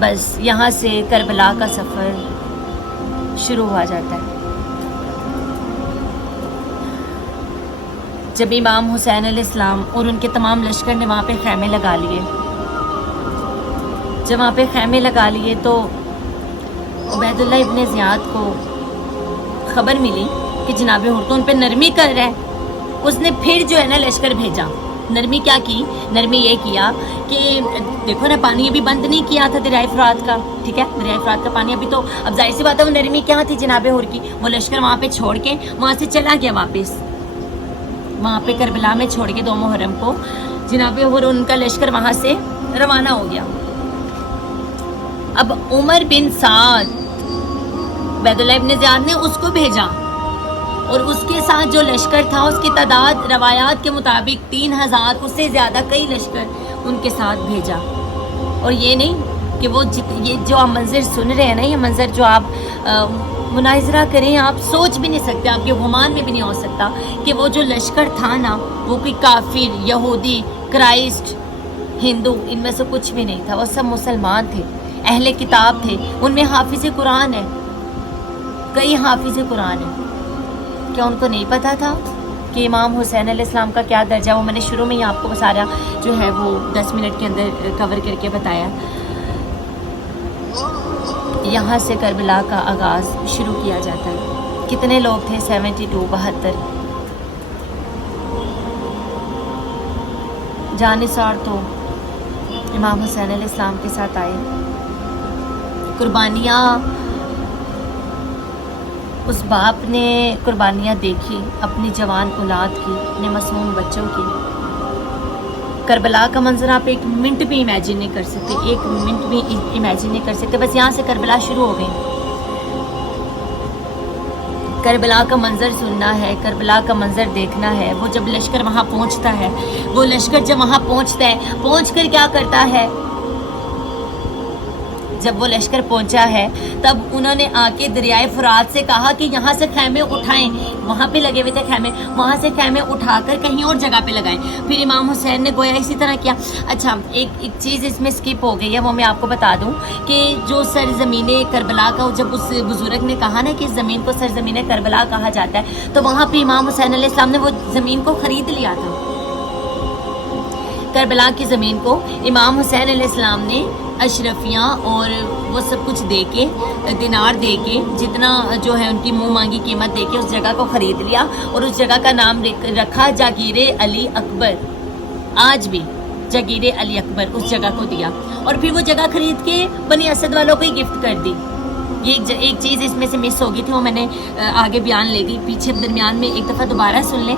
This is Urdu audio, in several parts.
بس یہاں سے کربلا کا سفر شروع ہوا جاتا ہے۔ جب امام حسین علیہ السلام اور ان کے تمام لشکر نے وہاں پہ خیمے لگا لیے، جب وہاں پہ خیمے لگا لیے تو عبید اللہ ابن زیاد کو خبر ملی کہ جناب ہرتون پہ نرمی کر رہا ہے۔ اس نے پھر جو ہے نا لشکر بھیجا۔ نرمی کیا کی؟ نرمی یہ کیا کہ دیکھو نا پانی ابھی بند نہیں کیا تھا دریائے فرات کا، ٹھیک ہے، دریائے فرات کا پانی ابھی تو، اب ظاہر سی بات ہے وہ نرمی کیا تھی جناب ہر کی، وہ لشکر وہاں پہ چھوڑ کے وہاں سے چلا گیا واپس، وہاں پہ کربلا میں چھوڑ کے 2 محرم کو جناب ہر ان کا لشکر وہاں سے روانہ ہو گیا۔ اب عمر بن سعد عبید اللہ ابن زیاد نے اس کو بھیجا، اور اس کے ساتھ جو لشکر تھا اس کی تعداد روایات کے مطابق 3000، اس سے زیادہ کئی لشکر ان کے ساتھ بھیجا۔ اور یہ نہیں کہ وہ یہ جو آپ منظر سن رہے ہیں نا، یہ منظر جو آپ مناظرہ کریں، آپ سوچ بھی نہیں سکتے، آپ کے گمان میں بھی نہیں ہو سکتا کہ وہ جو لشکر تھا نا وہ کوئی کافر، یہودی، کرائسٹ، ہندو، ان میں سے کچھ بھی نہیں تھا، وہ سب مسلمان تھے، اہل کتاب تھے، ان میں حافظ قرآن ہے، کئی حافظ قرآن ہیں۔ کیا ان کو نہیں پتا تھا کہ امام حسین علیہ السلام کا کیا درجہ؟ وہ میں نے شروع میں ہی آپ کو سارا جو ہے وہ 10 منٹ کے اندر کور کر کے بتایا۔ یہاں سے کربلا کا آغاز شروع کیا جاتا ہے۔ کتنے لوگ تھے؟ 72 جانثار تو امام حسین علیہ السلام کے ساتھ آئے۔ قربانیاں، اس باپ نے قربانیاں دیکھی اپنی جوان اولاد کی، اپنے معصوم بچوں کی۔ کربلا کا منظر آپ 1 منٹ بھی امیجن نہیں کر سکتے، 1 منٹ بھی امیجن نہیں کر سکتے۔ بس یہاں سے کربلا شروع ہو گئی۔ کربلا کا منظر سننا ہے، کربلا کا منظر دیکھنا ہے۔ وہ جب لشکر وہاں پہنچتا ہے، وہ لشکر جب وہاں پہنچتا ہے، پہنچ کر کیا کرتا ہے؟ جب وہ لشکر پہنچا ہے تب انہوں نے آ کے دریائے فرات سے کہا کہ یہاں سے خیمے اٹھائیں، وہاں پہ لگے ہوئے تھے خیمے، وہاں سے خیمے اٹھا کر کہیں اور جگہ پہ لگائیں۔ پھر امام حسین نے گویا اسی طرح کیا۔ اچھا، ایک چیز اس میں سکپ ہو گئی ہے، وہ میں آپ کو بتا دوں کہ جو سرزمین کربلا کا، جب اس بزرگ نے کہا نا کہ اس زمین کو سرزمین کربلا کہا جاتا ہے، تو وہاں پہ امام حسین علیہ السلام نے وہ زمین کو خرید لیا تھا۔ کربلا کی زمین کو امام حسین علیہ السلام نے اشرفیاں اور وہ سب کچھ دے کے، دینار دے کے، جتنا جو ہے ان کی منہ مانگی قیمت دے کے اس جگہ کو خرید لیا، اور اس جگہ کا نام رکھا جاگیر علی اکبر۔ آج بھی جاگیر علی اکبر اس جگہ کو دیا، اور پھر وہ جگہ خرید کے بنی اسد والوں کو ہی گفٹ کر دی۔ یہ ایک چیز اس میں سے مس ہو گئی تھی، وہ میں نے آگے بیان لے گئی، پیچھے درمیان میں ایک دفعہ دوبارہ سن لیں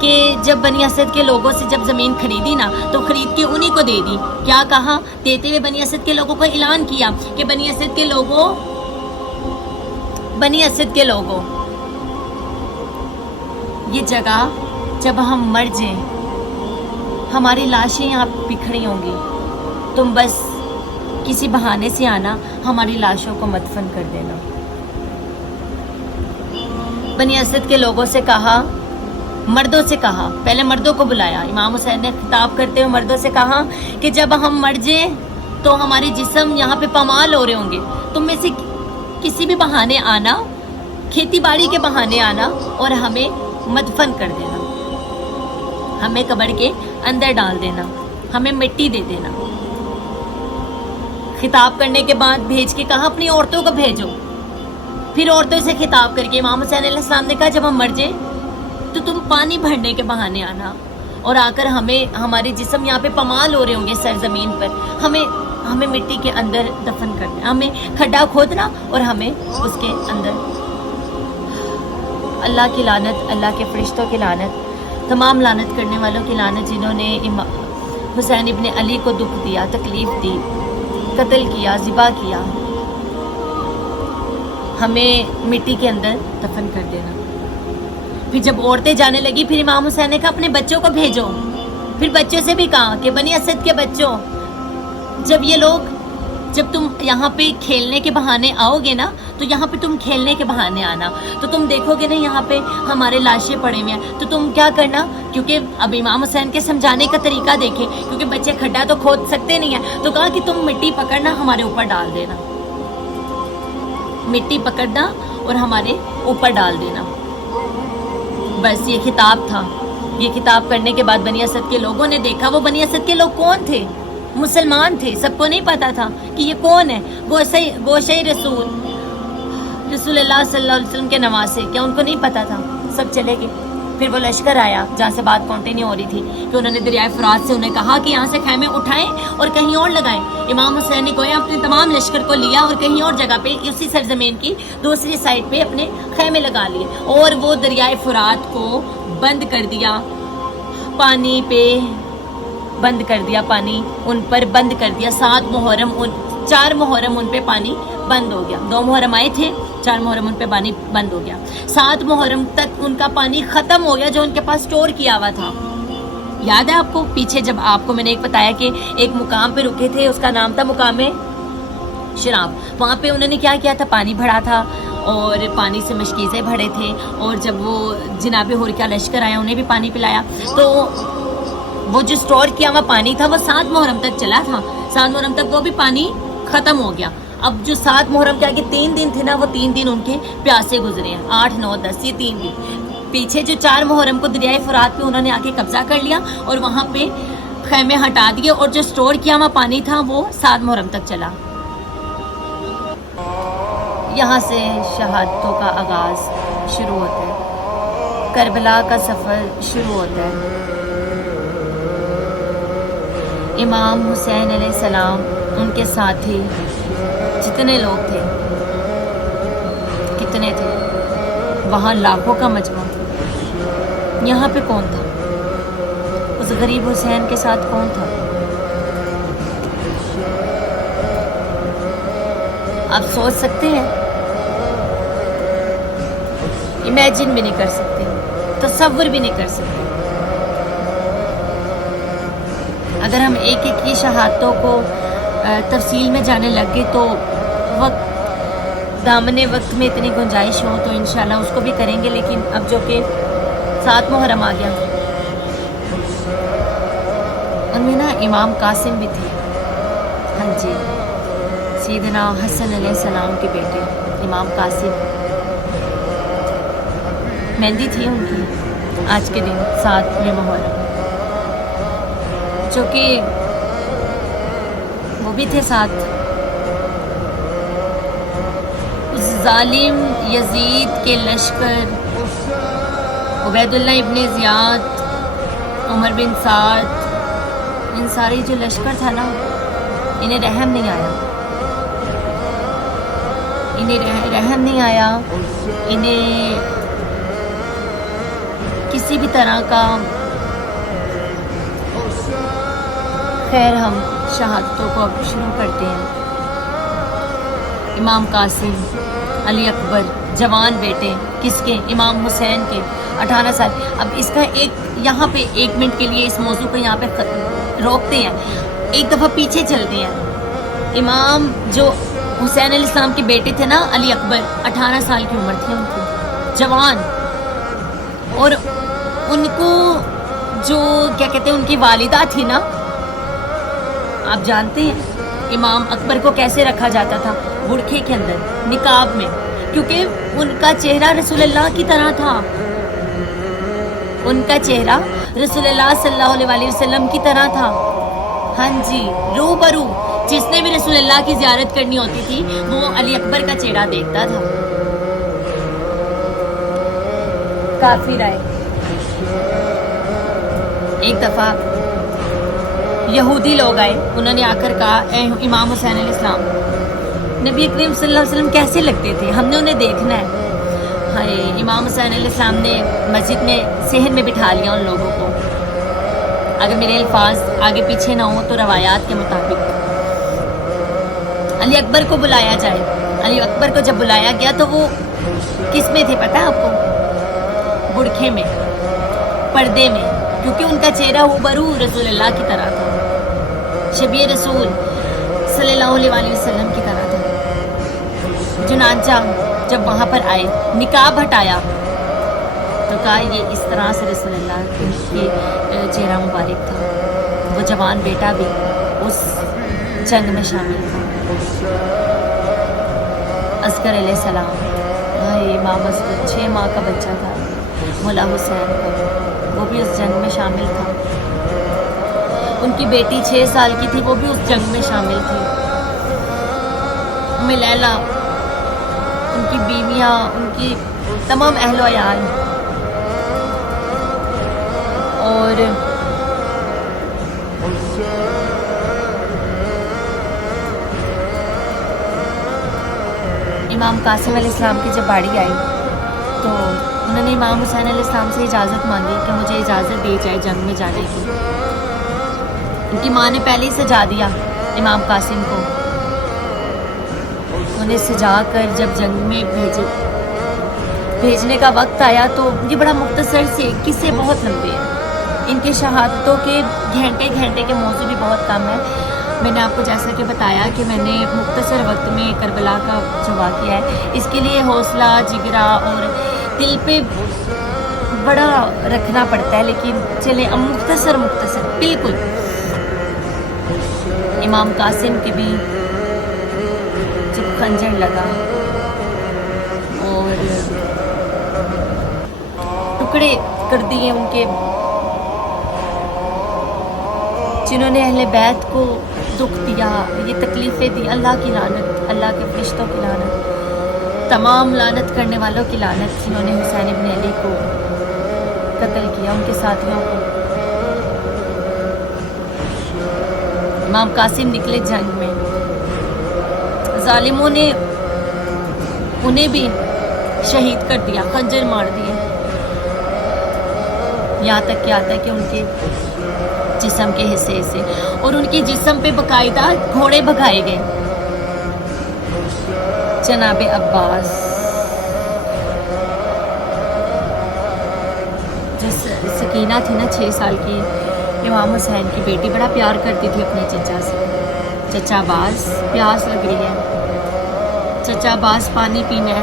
کہ جب بنی اسد کے لوگوں سے جب زمین خریدی نا تو خرید کے انہی کو دے دی۔ کیا کہا؟ دیتے ہوئے بنی اسد کے لوگوں کو اعلان کیا کہ بنی اسد کے لوگوں یہ جگہ جب ہم مر جائیں، ہماری لاشیں یہاں بکھری ہوں گی، تم بس کسی بہانے سے آنا، ہماری لاشوں کو مدفن کر دینا۔ بنی اسد کے لوگوں سے کہا، مردوں سے کہا، پہلے مردوں کو بلایا، امام حسین نے خطاب کرتے ہوئے مردوں سے کہا کہ جب ہم مر جائیں تو ہمارے جسم یہاں پہ پامال ہو رہے ہوں گے، تم میں سے کسی بھی بہانے آنا، کھیتی باڑی کے بہانے آنا، اور ہمیں مدفن کر دینا، ہمیں قبر کے اندر ڈال دینا، ہمیں مٹی دے دینا۔ خطاب کرنے کے بعد بھیج کے کہا اپنی عورتوں کو بھیجو۔ پھر عورتوں سے خطاب کر کے امام حسین علیہ السلام نے کہا جب ہم مر جائیں تو تم پانی بھرنے کے بہانے آنا، اور آ کر ہمارے جسم یہاں پہ پمال ہو رہے ہوں گے سرزمین پر، ہمیں مٹی کے اندر دفن کرنا، ہمیں کھڈا کھودنا اور ہمیں اس کے اندر۔ اللہ کی لعنت، اللہ کے فرشتوں کی لعنت، تمام لعنت کرنے والوں کی لعنت، جنہوں نے حسین ابن علی کو دکھ دیا، تکلیف دی، قتل کیا، ذبح کیا، ہمیں مٹی کے اندر دفن کر دینا۔ پھر جب عورتیں جانے لگی، پھر امام حسین نے کہا اپنے بچوں کو بھیجو۔ پھر بچوں سے بھی کہا کہ بنی اسد کے بچوں، جب یہ لوگ جب تم یہاں پہ کھیلنے کے بہانے آؤ گے نا تو یہاں پہ تم کھیلنے کے بہانے آنا، تو تم دیکھو گے نا یہاں پہ ہمارے لاشیں پڑے ہوئے ہیں، تو تم کیا کرنا، کیونکہ اب امام حسین کے سمجھانے کا طریقہ دیکھے، کیونکہ بچے کھڈا تو کھود سکتے نہیں ہیں، تو کہا کہ تم مٹی پکڑنا ہمارے اوپر ڈال دینا، مٹی پکڑنا اور ہمارے اوپر ڈال دینا. بس یہ خطاب تھا. یہ خطاب کرنے کے بعد بنی اسد کے لوگوں نے دیکھا. وہ بنی اسد کے لوگ کون تھے؟ مسلمان تھے. سب کو نہیں پتا تھا کہ یہ کون ہے. گوشے رسول اللہ صلی اللہ علیہ وسلم کے نواسے، کیا ان کو نہیں پتا تھا؟ سب چلے گئے. پھر وہ لشکر آیا جہاں سے بات کنٹینیو ہو رہی تھی کہ انہوں نے دریائے فرات سے انہیں کہا کہ یہاں سے خیمے اٹھائیں اور کہیں اور لگائیں. امام حسین نے گویا اپنے تمام لشکر کو لیا اور کہیں اور جگہ پہ اسی سرزمین کی دوسری سائڈ پہ اپنے خیمے لگا لیے اور وہ دریائے فرات کو بند کر دیا، پانی پہ بند کر دیا، پانی ان پر بند کر دیا. 4 محرم ان پہ پانی بند ہو گیا. 2 محرم آئے تھے، 4 محرم ان پہ پانی بند ہو گیا. 7 محرم تک ان کا پانی ختم ہو گیا جو ان کے پاس اسٹور کیا ہوا تھا. یاد ہے آپ کو پیچھے جب آپ کو میں نے ایک بتایا کہ ایک مقام پہ رکے تھے، اس کا نام تھا مقام شراب. وہاں پہ انہوں نے کیا کیا تھا؟ پانی بھرا تھا اور پانی سے مشکیزیں بھرے تھے، اور جب وہ جناب حور کا لشکر آیا انہیں بھی پانی پلایا. تو وہ جو اسٹور کیا ہوا پانی تھا وہ 7 محرم تک چلا تھا. 7 محرم تک وہ بھی پانی ختم ہو گیا. اب جو 7 محرم کے آگے 3 دن تھے نا، وہ 3 دن ان کے پیاسے گزرے ہیں. 8 9 10 یہ 3 دن. پیچھے جو 4 محرم کو دریائے فرات پہ انہوں نے آ کے قبضہ کر لیا اور وہاں پہ خیمے ہٹا دیے، اور جو اسٹور کیا ہوا پانی تھا وہ 7 محرم تک چلا. یہاں سے شہادتوں کا آغاز شروع ہوتا ہے، کربلا کا سفر شروع ہوتا ہے. امام حسین علیہ السلام، ان کے ساتھی جتنے لوگ تھے، کتنے تھے وہاں، لاکھوں کا مجمع. یہاں پہ کون تھا؟ اس غریب حسین کے ساتھ کون تھا؟ آپ سوچ سکتے ہیں؟ امیجن بھی نہیں کر سکتے، تصور بھی نہیں کر سکتے. اگر ہم ایک ایک کی شہادتوں کو تفصیل میں جانے لگ گئے تو دامن وقت میں اتنی گنجائش ہو تو انشاءاللہ اس کو بھی کریں گے. لیکن اب جو کہ 7 محرم آ گیا، ان میں نا امام قاسم بھی تھے. ہاں جی، سیدنا حسن علیہ السلام کے بیٹے امام قاسم. مہندی تھی ان کی آج کے دن 7 محرم، جو کہ وہ بھی تھے ساتھ. اس ظالم یزید کے لشکر، عبید اللہ ابن زیاد، عمر بن سعد، ان ساری جو لشکر تھا نا، انہیں رحم نہیں آیا. انہیں کسی بھی طرح کا خیر. ہم شہادتوں کو اب شروع کرتے ہیں. امام قاسم، علی اکبر، جوان بیٹے کس کے؟ امام حسین کے، 18 سال. اب اس کا یہاں پہ 1 منٹ کے لیے اس موضوع کو یہاں پہ روکتے ہیں، ایک دفعہ پیچھے چلتے ہیں. امام جو حسین علیہ السلام کے بیٹے تھے نا، علی اکبر، 18 سال کی عمر تھی ان کی، جوان. اور ان کو جو کیا کہتے ہیں، ان کی والدہ تھی نا، آپ جانتے ہیں امام اکبر کو کیسے رکھا جاتا تھا؟ برقعے کے اندر، نقاب میں، کیونکہ ان کا چہرہ رسول اللہ کی طرح تھا. ان کا چہرہ رسول اللہ صلی اللہ علیہ وسلم کی طرح تھا. ہاں جی، روبرو. جس نے بھی رسول اللہ کی زیارت کرنی ہوتی تھی وہ علی اکبر کا چہرہ دیکھتا تھا. کافی رائے. ایک دفعہ یہودی لوگ آئے، انہوں نے آ کر کہا، اے امام حسین علیہ السلام، نبی کریم صلی اللہ علیہ وسلم کیسے لگتے تھے؟ ہم نے انہیں دیکھنا ہے. ہائے، امام حسین علیہ السلام نے مسجد میں صحن میں بٹھا لیا ان لوگوں کو. اگر میرے الفاظ آگے پیچھے نہ ہوں تو روایات کے مطابق علی اکبر کو بلایا جائے. علی اکبر کو جب بلایا گیا تو وہ کس میں تھے پتہ ہے آپ کو؟ برقعے میں، پردے میں، کیونکہ ان کا چہرہ ہُبہو رسول اللہ کی طرح تھا، شبیہ رسول صلی اللہ علیہ وسلم کی طرح تھا. چنانچہ جب وہاں پر آئے نقاب ہٹایا تو کہا یہ اس طرح سے رسول اللہ کے چہرہ مبارک تھا. وہ جوان بیٹا بھی اس جنگ میں شامل تھا. اصغر علیہ السلام بھائی امام اصغر 6 ماہ کا بچہ تھا مولا حسین کا، وہ بھی اس جنگ میں شامل تھا. ان کی بیٹی 6 سال کی تھی، وہ بھی اس جنگ میں شامل تھی. ام لیلہ، ان کی بیویاں، ان کی تمام اہل و عیال. اور امام قاسم علیہ السلام کی جب باری آئی تو انہوں نے امام حسین علیہ السلام سے اجازت مانگی کہ مجھے اجازت دی جائے جنگ میں جانے کی. ان کی ماں نے پہلے ہی سجا دیا امام قاسم کو. انہیں سجا کر جب جنگ میں بھیجنے کا وقت آیا تو یہ بڑا مختصر سے قصے بہت لمبے ہیں. ان کی شہادتوں کے گھنٹے گھنٹے کے موضوع بھی بہت کم ہے. میں نے آپ کو جیسا کہ بتایا کہ میں نے مختصر وقت میں کربلا کا جو واقعہ ہے اس کے لیے حوصلہ جگرا اور دل پہ بڑا رکھنا پڑتا ہے، لیکن چلیں اب مختصر بالکل. امام قاسم کے بھی جب خنجر لگا اور ٹکڑے کر دیے ان کے، جنہوں نے اہل بیت کو دکھ دیا، یہ تکلیفیں دی، اللہ کی لعنت، اللہ کے فرشتوں کی لعنت، تمام لعنت کرنے والوں کی لعنت، جنہوں نے حسین ابن علی کو قتل کیا، ان کے ساتھیوں کو. امام قاسم نکلے جنگ میں، ظالموں نے انہیں بھی شہید کر دیا، خنجر مار دیے. یہاں تک کہ ان کے جسم کے حصے سے اور ان کے جسم پہ باقاعدہ گھوڑے بھگائے گئے. جناب عباس جو سکینہ تھی نا 6 سال کی، امام حسین کی بیٹی، بڑا پیار کرتی تھی اپنے چچا سے. چچا عباس پیاس لگ رہی ہے، چچا عباس پانی پینا ہے.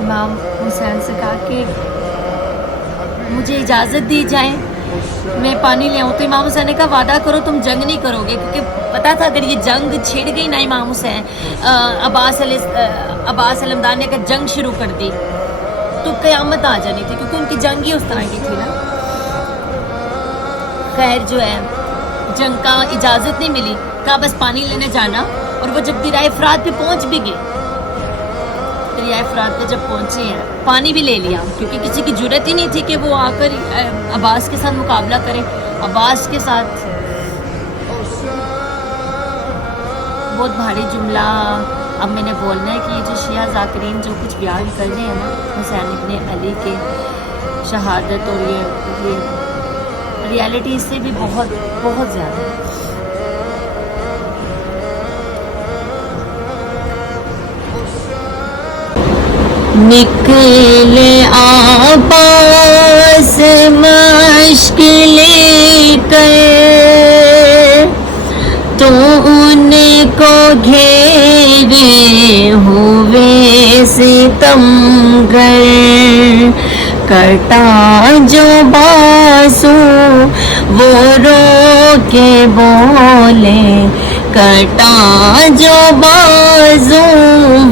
امام حسین سے کہا کہ مجھے اجازت دی جائے میں پانی لے آؤں. تو امام حسین نے کہا وعدہ کرو تم جنگ نہیں کرو گے، کیونکہ پتا تھا اگر یہ جنگ چھڑ گئی نا امام حسین عباس علمدار نے اگر جنگ شروع کر دی تو قیامت آ جانی تھی، کیونکہ ان کی جنگ ہی اس طرح کی تھی نا. خیر جو ہے جنگ کا اجازت نہیں ملی، کہا بس پانی لینے جانا. اور وہ جب دریا فرات پہ پہنچ بھی گئے، دریا فرات پہ جب پہنچے ہیں پانی بھی لے لیا، کیونکہ کسی کی جرت ہی نہیں تھی کہ وہ آ کر عباس کے ساتھ مقابلہ کرے. عباس کے ساتھ بہت بھاری جملہ اب میں نے بولنا ہے کہ یہ جو شیعہ ذاکرین جو کچھ بیان کر رہے ہیں نا حسین ابن علی کے شہادت، اور یہ ریالٹی اس سے بھی بہت بہت زیادہ ہے. نکلے عباس مشک لے کر تو ان کو گھیرے ہوئے ستمگر، کٹا جو بازو وہ رو کے بولے، کٹا جو بازو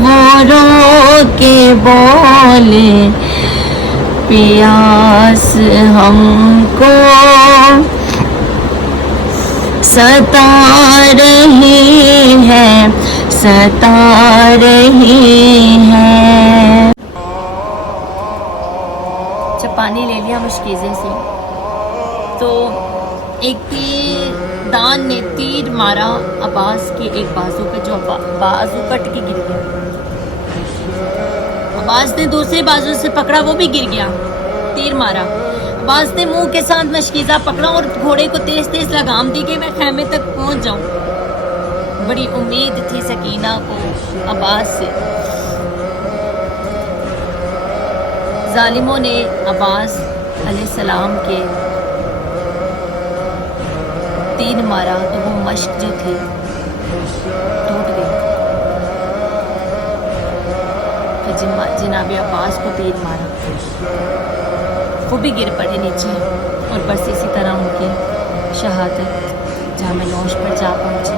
وہ رو کے بولے، پیاس ہم کو ستا رہی ہے، ستا رہی ہے. جب پانی لے لیا مشکیزے سے تو ایک تیر دان نے تیر مارا عباس کے ایک بازو پہ، جو بازو کٹ کے گر گیا. عباس نے دوسرے بازو سے پکڑا، وہ بھی گر گیا، تیر مارا. عباس نے منہ کے ساتھ مشکیزہ پکڑا اور گھوڑے کو تیز تیز لگام دی کہ میں خیمے تک پہنچ جاؤں. بڑی امید تھی سکینہ کو عباس سے. ظالموں نے عباس علیہ السلام کے تیر مارا تو وہ مشق جو تھی ٹوٹ گئی. پھر جناب عباس کو تیر مارا، وہ بھی گر پڑے نیچے، اور بس اسی طرح ان کی شہادت جامع نوش پر جا پہنچے.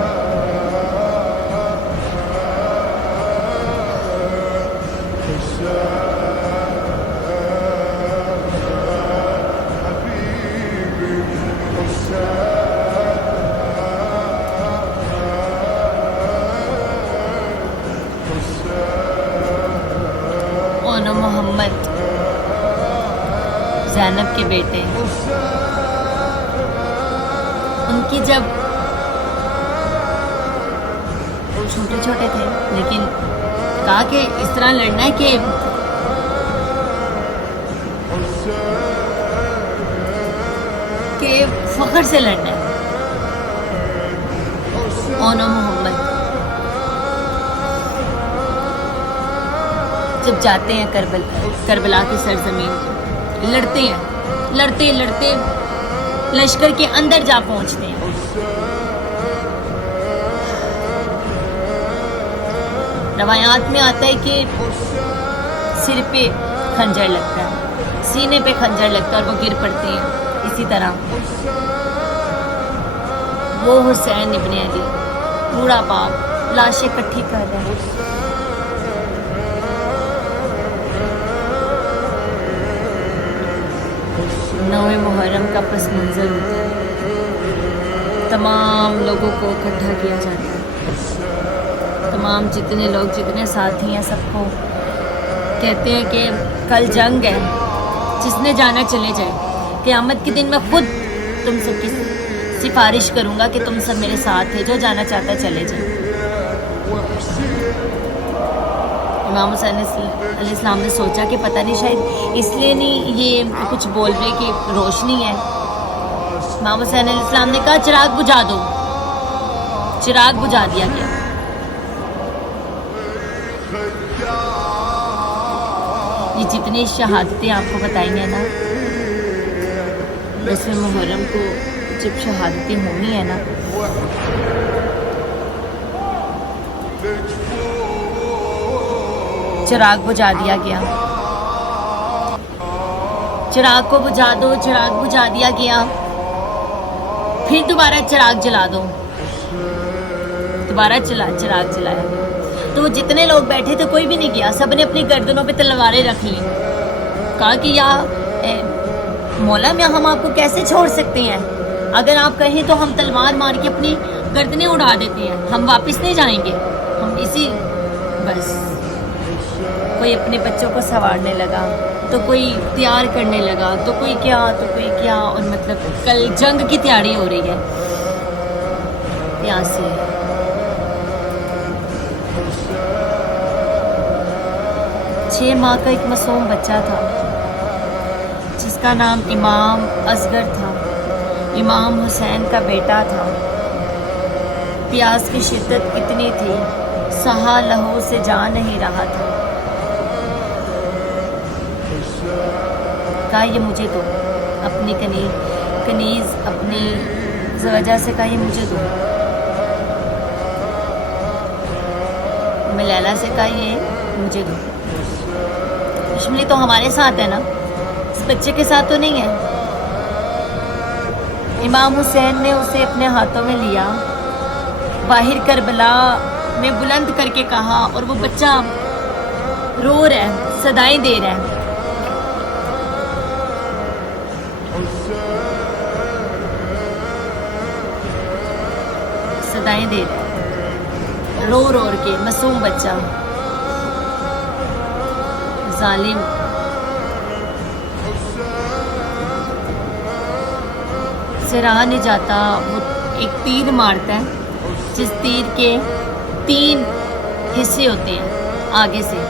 اور محمد زینب کے بیٹے، ان کی جب چھوٹے چھوٹے تھے، لیکن کہا کہ اس طرح لڑنا ہے کہ فخر سے لڑنا ہے. اور محمد جب جاتے ہیں کربلا کی سرزمین، لڑتے ہیں، لڑتے لڑتے لشکر کے اندر جا پہنچتے ہیں. روایات میں آتا ہے کہ سر پہ خنجر لگتا ہے، سینے پہ خنجر لگتا ہے اور وہ گر پڑتے ہیں. اسی طرح وہ حسین ابن علی پورا باپ لاشیں اکٹھی کر رہے ہیں. نویں محرم کا پس منظر ہوتا ہے، تمام لوگوں کو اکٹھا کیا جاتا ہے. تمام جتنے لوگ، جتنے ساتھی ہیں، سب کو کہتے ہیں کہ کل جنگ ہے، جس نے جانا چلے جائے. قیامت کے دن میں خود تم سب کی سفارش کروں گا کہ تم سب میرے ساتھ ہیں، جو جانا چاہتا ہے چلے جائے. امام حسین علیہ السلام نے سوچا کہ پتہ نہیں شاید اس لیے نہیں یہ کچھ بول رہے کہ روشنی ہے. امام حسین علیہ السلام نے کہا چراغ بجھا دو. چراغ بجھا دیا گیا. یہ جتنی شہادتیں آپ کو بتائی ہیں نا، 10 محرم کو جب شہادتیں ہونی ہیں نا، چراغ بجھا دیا گیا. چراغ کو بجھا دو، چراغ بجھا دیا گیا. پھر دوبارہ چراغ جلا دو، دوبارہ چراغ جلایا گیا. تو وہ جتنے لوگ بیٹھے تھے کوئی بھی نہیں گیا، سب نے اپنی گردنوں پہ تلواریں رکھ لی. کہا کہ یا مولا میں ہم آپ کو کیسے چھوڑ سکتے ہیں، اگر آپ کہیں تو ہم تلوار مار کے اپنی گردنیں اڑا دیتے ہیں، ہم واپس نہیں جائیں گے. ہم اسی بس کوئی اپنے بچوں کو سنوارنے لگا، تو کوئی تیار کرنے لگا، تو کوئی کیا تو کوئی کیا. اور مطلب کل جنگ کی تیاری ہو رہی ہے. یہاں سے 6 ماہ کا ایک معصوم بچہ تھا جس کا نام امام اصغر تھا، امام حسین کا بیٹا تھا. پیاس کی شدت اتنی تھی، سہا لہو سے جا نہیں رہا تھا. کہا یہ مجھے دو، اپنی کنیز اپنی زوجہ سے کہا یہ مجھے دو. میں لیلا سے کہا یہ مجھے دو. شملی تو ہمارے ساتھ ہے نا، اس بچے کے ساتھ تو نہیں ہے. امام حسین نے اسے اپنے ہاتھوں میں لیا، باہر کربلا میں بلند کر کے کہا، اور وہ بچہ رو رہا ہے، صدائیں دے رہا ہے. صدائیں دے رہا ہے، رو رو کے. معصوم بچہ، ظالم سے رہا نہیں جاتا. وہ ایک تیر مارتا ہے، جس تیر کے 3 حصے ہوتے ہیں آگے سے.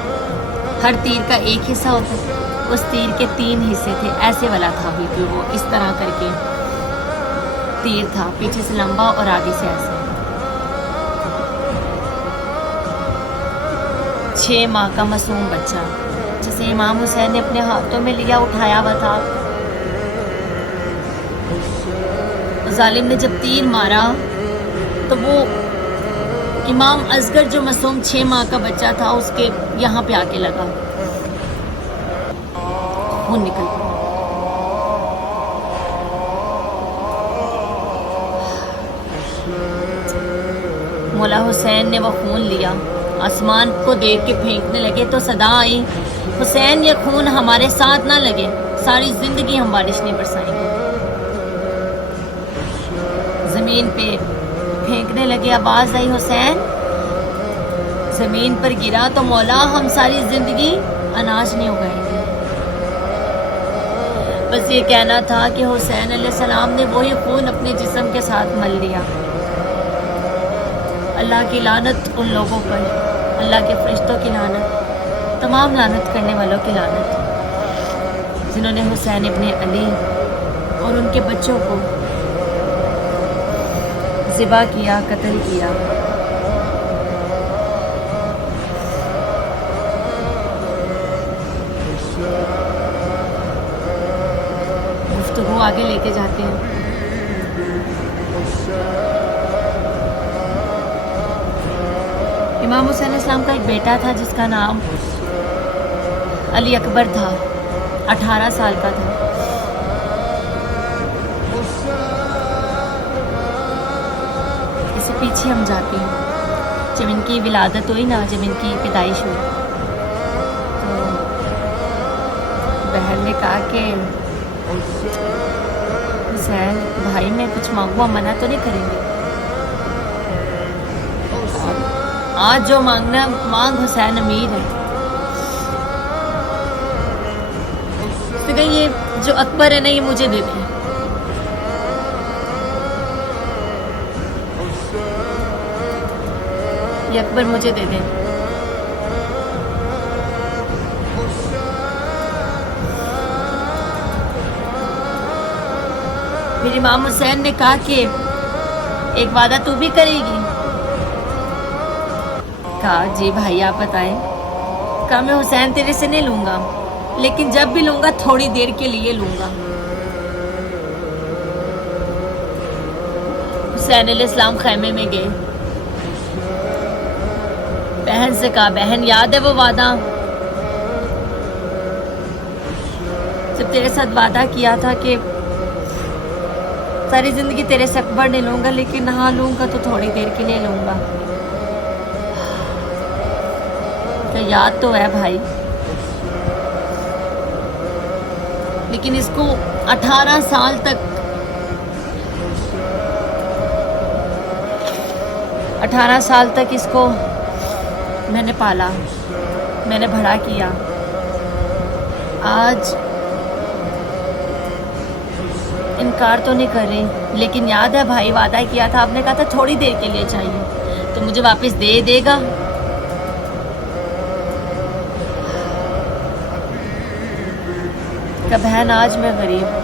ہر تیر کا ایک حصہ ہوتا ہے، اس تیر کے 3 حصے تھے. ایسے والا تھا بالکل، وہ اس طرح کر کے تیر تھا، پیچھے سے لمبا اور آگے سے ایسا. 6 ماہ کا معصوم بچہ جسے امام حسین نے اپنے ہاتھوں میں لیا، اٹھایا ہوا تھا. ظالم نے جب تیر مارا تو وہ امام اصغر جو معصوم 6 ماہ کا بچہ تھا اس کے یہاں پہ آ کے لگا، خون نکل گیا۔ مولا حسین نے وہ خون لیا، آسمان کو دیکھ کے پھینکنے لگے تو صدا آئی، حسین یہ خون ہمارے ساتھ نہ لگے، ساری زندگی ہم بارش نہیں برسائیں گے۔ زمین پہ پھینکنے لگے، آواز آئی حسین، زمین پر گرا تو مولا ہم ساری زندگی اناج نہیں اگائیں گے۔ بس یہ کہنا تھا کہ حسین علیہ السلام نے وہی خون اپنے جسم کے ساتھ مل لیا۔ اللہ کی لعنت ان لوگوں پر، اللہ کے فرشتوں کی لعنت، تمام لعنت کرنے والوں کی لعنت جنہوں نے حسین ابن علی اور ان کے بچوں کو ذبح کیا، قتل کیا۔ گفتگو آگے لے کے جاتے ہیں۔ امام حسین علیہ السلام کا ایک بیٹا تھا جس کا نام علی اکبر تھا، 18 سال کا تھا۔ اس سے پیچھے ہم جاتے ہیں، جب ان کی ولادت ہوئی نا، جب ان کی پیدائش ہوئی تو بہن نے کہا کہ حسین بھائی میں کچھ مانگوں، منع تو نہیں کریں گے؟ آج جو مانگنا مانگ، حسین امیر ہے۔ اس نے کہا یہ جو اکبر ہے نا یہ مجھے دے دیں۔ یہ اکبر مجھے دے دیں۔ پھر امام حسین نے کہا کہ ایک وعدہ تو بھی کرے گی؟ کہا جی بھائی آپ بتائیں۔ کہا میں حسین تیرے سے نہیں لوں گا، لیکن جب بھی لوں گا تھوڑی دیر کے لیے لوں گا۔ حسین علیہ السلام خیمے میں گئے، بہن سے کہا بہن یاد ہے وہ وعدہ جب تیرے ساتھ وعدہ کیا تھا کہ ساری زندگی تیرے سے اکبر نہیں لوں گا، لیکن ہاں لوں گا تو تھوڑی دیر کے لیے لوں گا۔ کہ یاد تو ہے بھائی، لیکن اس کو 18 سال تک 18 سال تک اس کو میں نے پالا، میں نے بڑا کیا۔ آج انکار تو نہیں کر رہی، لیکن یاد ہے بھائی وعدہ کیا تھا، آپ نے کہا تھا تھوڑی دیر کے لیے چاہیے، تو مجھے واپس دے دے گا؟ کہ بہن آج میں غریب ہوں،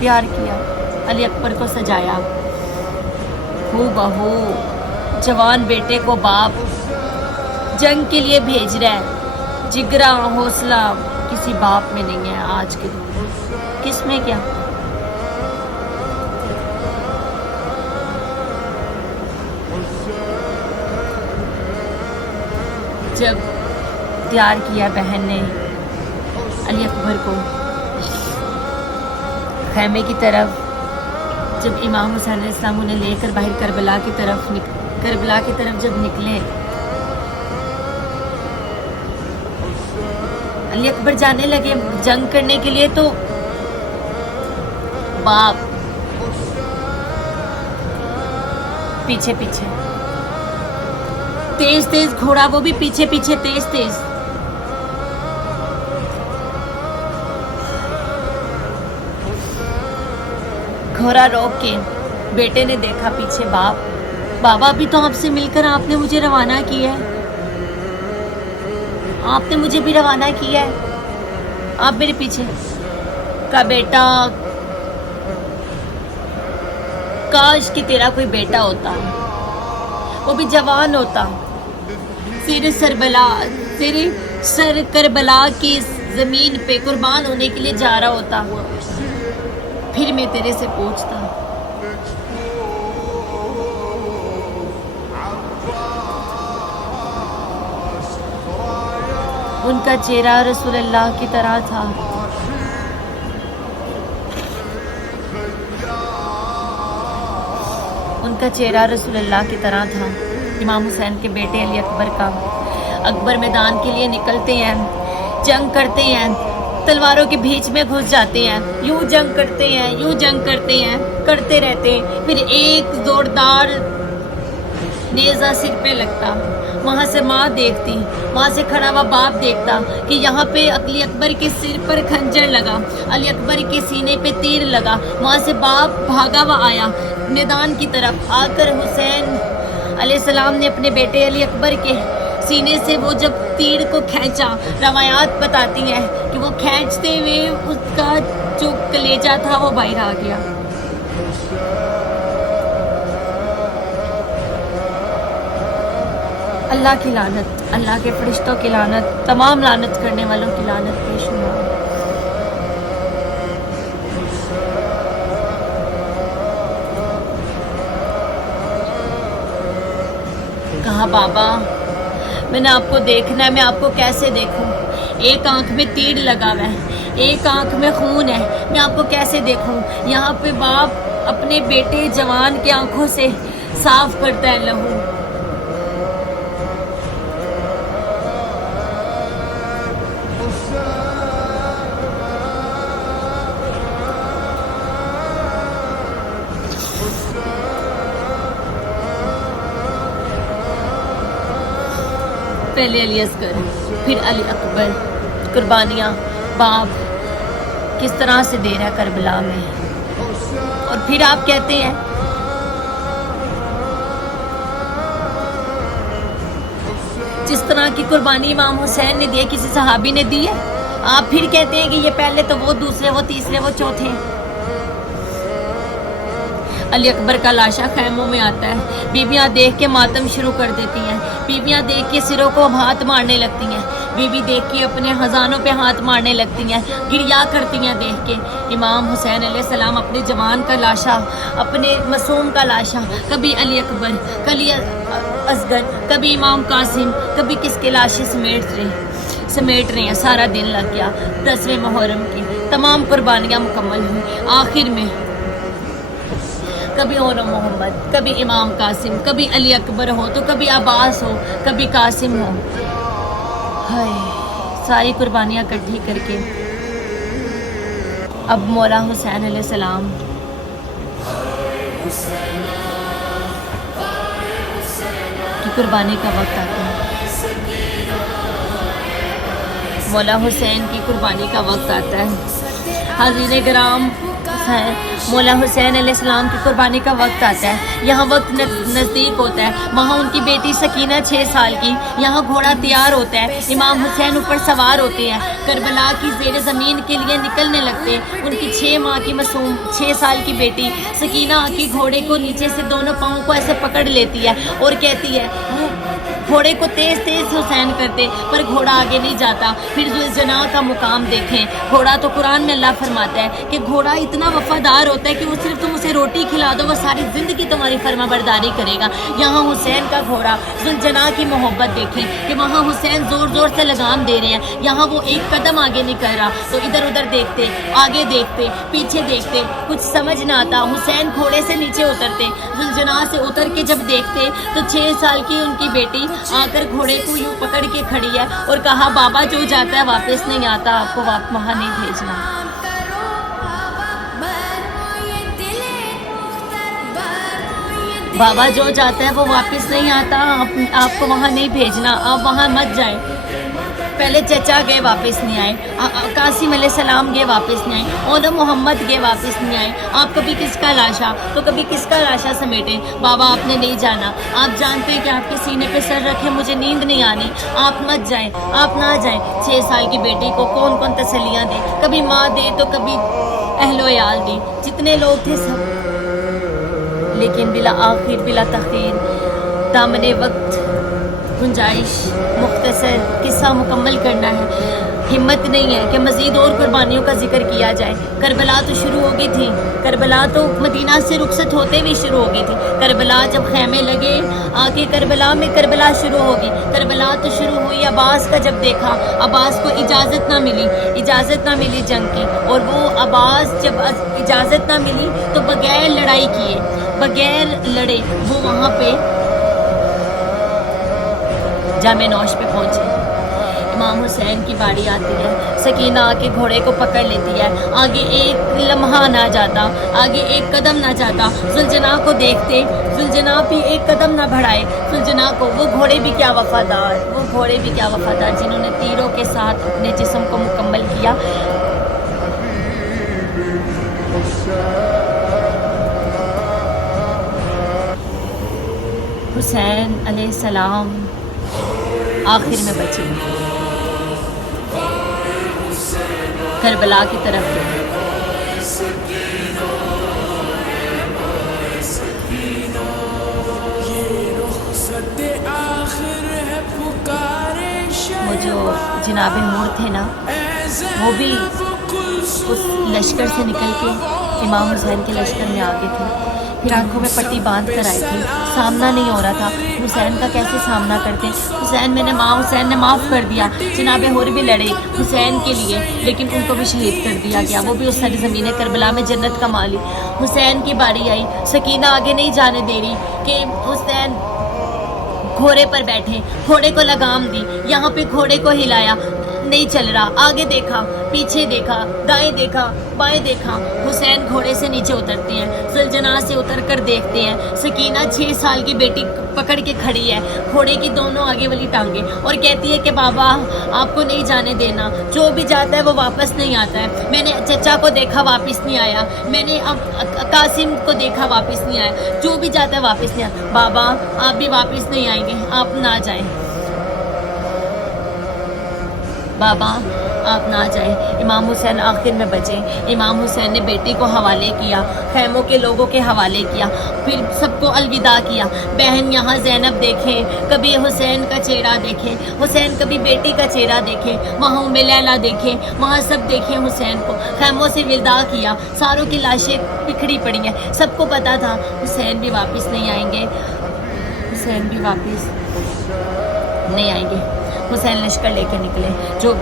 پیار کیا، علی اکبر کو سجایا، ہو بہو جوان بیٹے کو باپ جنگ کے لیے بھیج رہا ہے، جگرا حوصلہ کسی باپ میں نہیں ہے آج کے دور، کس میں کیا؟ جب تیار کیا بہن نے علی اکبر کو خیمے کی طرف، جب امام حسین علیہ السلام انہیں لے کر باہر کربلا کی طرف جب نکلے، علی اکبر جانے لگے جنگ کرنے کے لیے، تو باپ پیچھے پیچھے تیز تیز گھوڑا، وہ بھی پیچھے پیچھے تیز تیز۔ گھوڑا روک کے بیٹے نے دیکھا پیچھے بابا بھی تو آپ سے مل کر آپ نے مجھے روانہ کیا ہے، آپ نے مجھے بھی روانہ کیا ہے، آپ میرے پیچھے۔ کا بیٹا کاش کہ تیرا کوئی بیٹا ہوتا، وہ بھی جوان ہوتا، سر کربلا کی زمین پہ قربان ہونے کے لیے جا رہا ہوتا، پھر میں تیرے سے پوچھتا۔ ان کا چہرہ رسول اللہ کی طرح تھا۔ ان کا چہرہ رسول اللہ کی طرح تھا، امام حسین کے بیٹے علی اکبر کا۔ اکبر میدان کے لیے نکلتے ہیں، جنگ کرتے ہیں، تلواروں کے بیچ میں گھس جاتے ہیں، یوں جنگ کرتے ہیں، یوں جنگ کرتے ہیں، کرتے رہتے ہیں، پھر ایک زوردار نیزہ سر پہ لگتا، وہاں سے ماں دیکھتی، وہاں سے کھڑا ہوا باپ دیکھتا کہ یہاں پہ علی اکبر کے سر پر خنجر لگا، علی اکبر کے سینے پہ تیر لگا، وہاں سے باپ بھاگا ہوا آیا میدان کی طرف، آ کر حسین علیہ السلام نے اپنے بیٹے علی اکبر کے سینے سے وہ جب تیر کو کھینچا، روایات بتاتی ہیں کہ وہ کھینچتے ہوئے اس کا جو کلیجہ تھا وہ باہر آ گیا۔ اللہ کی لعنت، اللہ کے فرشتوں کی لعنت، تمام لعنت کرنے والوں کی لعنت پیش ہوا۔ کہا بابا میں نے آپ کو دیکھنا ہے، میں آپ کو کیسے دیکھوں؟ ایک آنکھ میں تیر لگا ہوا ہے، ایک آنکھ میں خون ہے، میں آپ کو کیسے دیکھوں؟ یہاں پہ باپ اپنے بیٹے جوان کی آنکھوں سے صاف کرتا ہے لہو۔ پہلے علی اصغر، پھر علی اکبر، قربانیاں باپ کس طرح سے دے رہا ہے کربلا میں، اور پھر آپ کہتے ہیں جس طرح کی قربانی امام حسین نے دی ہے کسی صحابی نے دی ہے، آپ پھر کہتے ہیں کہ یہ پہلے تو وہ، دوسرے وہ، تیسرے وہ، چوتھے۔ علی اکبر کا لاشا خیموں میں آتا ہے، بیویاں دیکھ کے ماتم شروع کر دیتی ہیں، بیویاں دیکھ کے سروں کو ہاتھ مارنے لگتی ہیں، بیوی دیکھ کے اپنے خزانوں پہ ہاتھ مارنے لگتی ہیں، گریا کرتی ہیں دیکھ کے۔ امام حسین علیہ السلام اپنے جوان کا لاشا، اپنے معصوم کا لاشا، کبھی علی اکبر، کبھی اصغر، کبھی امام قاسم، کبھی کس کے لاشے سمیٹ رہے ہیں۔ سارا دن لگ گیا، 10ویں محرم کی تمام قربانیاں مکمل ہوئیں۔ آخر میں کبھی اورم محمد، کبھی امام قاسم، کبھی علی اکبر ہو تو کبھی عباس ہو، کبھی قاسم ہو، ہائے ساری قربانیاں اکٹھی کر کے اب مولا حسین علیہ السلام کی قربانی کا وقت آتا ہے، مولا حسین کی قربانی کا وقت آتا ہے۔ حاضرین کرام، مولا حسین علیہ السلام کی قربانی کا وقت آتا ہے، یہاں وقت نزدیک ہوتا ہے، وہاں ان کی بیٹی سکینہ 6 سال کی، یہاں گھوڑا تیار ہوتا ہے، امام حسین اوپر سوار ہوتے ہیں، کربلا کی زیر زمین کے لیے نکلنے لگتے ہیں۔ ان کی 6 ماہ کی معصوم 6 سال کی بیٹی سکینہ آ کے گھوڑے کو نیچے سے دونوں پاؤں کو ایسے پکڑ لیتی ہے اور کہتی ہے، گھوڑے کو تیز تیز حسین کرتے پر گھوڑا آگے نہیں جاتا۔ پھر ذوالجناح کا مقام دیکھیں، گھوڑا تو قرآن میں اللہ فرماتا ہے کہ گھوڑا اتنا وفادار ہوتا ہے کہ وہ صرف تم اسے روٹی کھلا دو وہ ساری زندگی تمہاری فرما برداری کرے گا۔ یہاں حسین کا گھوڑا ذوالجناح کی محبت دیکھیں کہ وہاں حسین زور زور سے لگام دے رہے ہیں، یہاں وہ ایک قدم آگے نہیں کر رہا، تو ادھر ادھر دیکھتے، آگے دیکھتے، پیچھے دیکھتے، کچھ سمجھ نہ آتا۔ حسین گھوڑے سے نیچے اترتے، ذوالجناح سے اتر کے جب دیکھتے تو 6 سال کی ان کی بیٹی آ کر گھوڑے کو یوں پکڑ کے کھڑی ہے اور کہا بابا جو جاتا ہے واپس نہیں آتا، آپ کو وہاں نہیں بھیجنا۔ بابا جو جاتا ہے وہ واپس نہیں آتا، آپ کو وہاں نہیں بھیجنا، آپ وہاں مت جائیں۔ پہلے چچا گئے واپس نہیں آئے، قاسم علیہ السلام گئے واپس نہیں آئے، اور محمد گئے واپس نہیں آئے، آپ کبھی کس کا لاشا تو کبھی کس کا لاشا سمیٹیں۔ بابا آپ نے نہیں جانا، آپ جانتے کہ آپ کے سینے پہ سر رکھے مجھے نیند نہیں آنی، آپ مت جائیں، آپ نہ جائیں۔ 6 سال کی بیٹی کو کون کون تسلیاں دے، کبھی ماں دے تو کبھی اہل و عیال دی، جتنے لوگ تھے سب، لیکن بلا آخر بلا تاخیر دامن وقت گنجائش مختصر قصہ مکمل کرنا ہے۔ ہمت نہیں ہے کہ مزید اور قربانیوں کا ذکر کیا جائے. کربلا تو شروع ہو گئی تھی, کربلا تو مدینہ سے رخصت ہوتے ہوئے شروع ہو گئی تھی. کربلا جب خیمے لگے آگے کربلا میں کربلا شروع ہوگی. کربلا تو شروع ہوئی عباس کا جب دیکھا, عباس کو اجازت نہ ملی جنگ کی, اور وہ عباس جب اجازت نہ ملی تو بغیر لڑائی کیے, بغیر لڑے وہ وہاں پہ جامع نوش پہ پہنچے. امام حسین کی باری آتی ہے, سکینہ آ کے گھوڑے کو پکڑ لیتی ہے, آگے ایک لمحہ نہ جاتا, آگے ایک قدم نہ جاتا. ذوالجناح کو دیکھتے, ذوالجناح بھی ایک قدم نہ بڑھائے. ذوالجناح کو وہ گھوڑے بھی کیا وفادار جنہوں نے تیروں کے ساتھ اپنے جسم کو مکمل کیا. حسین علیہ السلام آخر میں بچے, کربلا کی طرف گئے. وہ جو جناب نور تھے نا, وہ بھی اس لشکر سے نکل کے امام حسین کے لشکر میں آگے تھے. پھر آنکھوں میں پٹی باندھ کر آئی تھی, سامنا نہیں ہو رہا تھا. حسین کا کیسے سامنا کرتے. حسین نے معاف کر دیا. جناب حور بھی لڑے حسین کے لیے, لیکن ان کو بھی شہید کر دیا گیا. وہ بھی اس سرزمین کربلا میں جنت کا مالک. حسین کی باری آئی, سکینہ آگے نہیں جانے دے رہی کہ حسین گھوڑے پر بیٹھے, گھوڑے کو لگام دی, یہاں پہ گھوڑے کو ہلایا, نہیں چل رہا. آگے دیکھا, پیچھے دیکھا, دائیں دیکھا, بائیں دیکھا. حسین گھوڑے سے نیچے اترتے ہیں, ذوالجناح سے اتر کر دیکھتے ہیں. سکینہ 6 سال کی بیٹی پکڑ کے کھڑی ہے, گھوڑے کی دونوں آگے والی ٹانگیں, اور کہتی ہے کہ بابا آپ کو نہیں جانے دینا. جو بھی جاتا ہے وہ واپس نہیں آتا ہے. میں نے چچا کو دیکھا واپس نہیں آیا, میں نے قاسم کو دیکھا واپس نہیں آیا. جو بھی جاتا ہے واپس نہیں آیا. بابا آپ بھی واپس نہیں آئیں گے, آپ نہ جائیں. بابا آپ نہ جائیں. امام حسین آخر میں بچے. امام حسین نے بیٹی کو حوالے کیا, خیموں کے لوگوں کے حوالے کیا, پھر سب کو الوداع کیا. بہن یہاں زینب دیکھیں, کبھی حسین کا چہرہ دیکھیں, حسین کبھی بیٹی کا چہرہ دیکھیں, وہاں ام لیلا دیکھیں, وہاں سب دیکھیں حسین کو. خیموں سے وداع کیا, ساروں کی لاشیں بکھری پڑی ہیں. سب کو پتا تھا حسین بھی واپس نہیں آئیں گے, حسین بھی واپس نہیں آئیں گے. حسین لشکر لے کے نکلے, جو